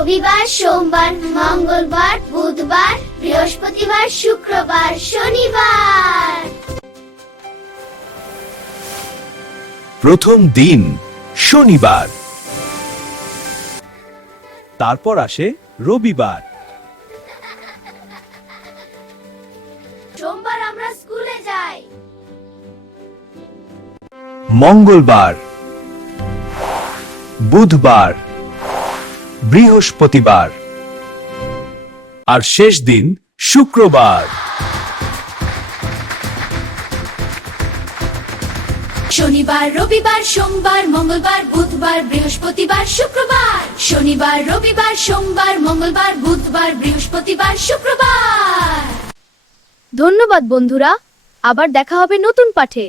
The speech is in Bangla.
রবিবার, সোমবার, মঙ্গলবার, বুধবার, বৃহস্পতিবার, শুক্রবার, শনিবার। প্রথম দিন শনিবার, তারপর আসে রবিবার, সোমবার আমরা স্কুলে যাই। মঙ্গলবার, বুধবার, বৃহস্পতিবার আর শেষ দিন শুক্রবার। শনিবার, রবিবার, সোমবার, মঙ্গলবার, বুধবার, বৃহস্পতিবার, শুক্রবার। শনিবার, রবিবার, সোমবার, মঙ্গলবার, বুধবার, বৃহস্পতিবার, শুক্রবার। ধন্যবাদ বন্ধুরা, আবার দেখা হবে নতুন পাঠে।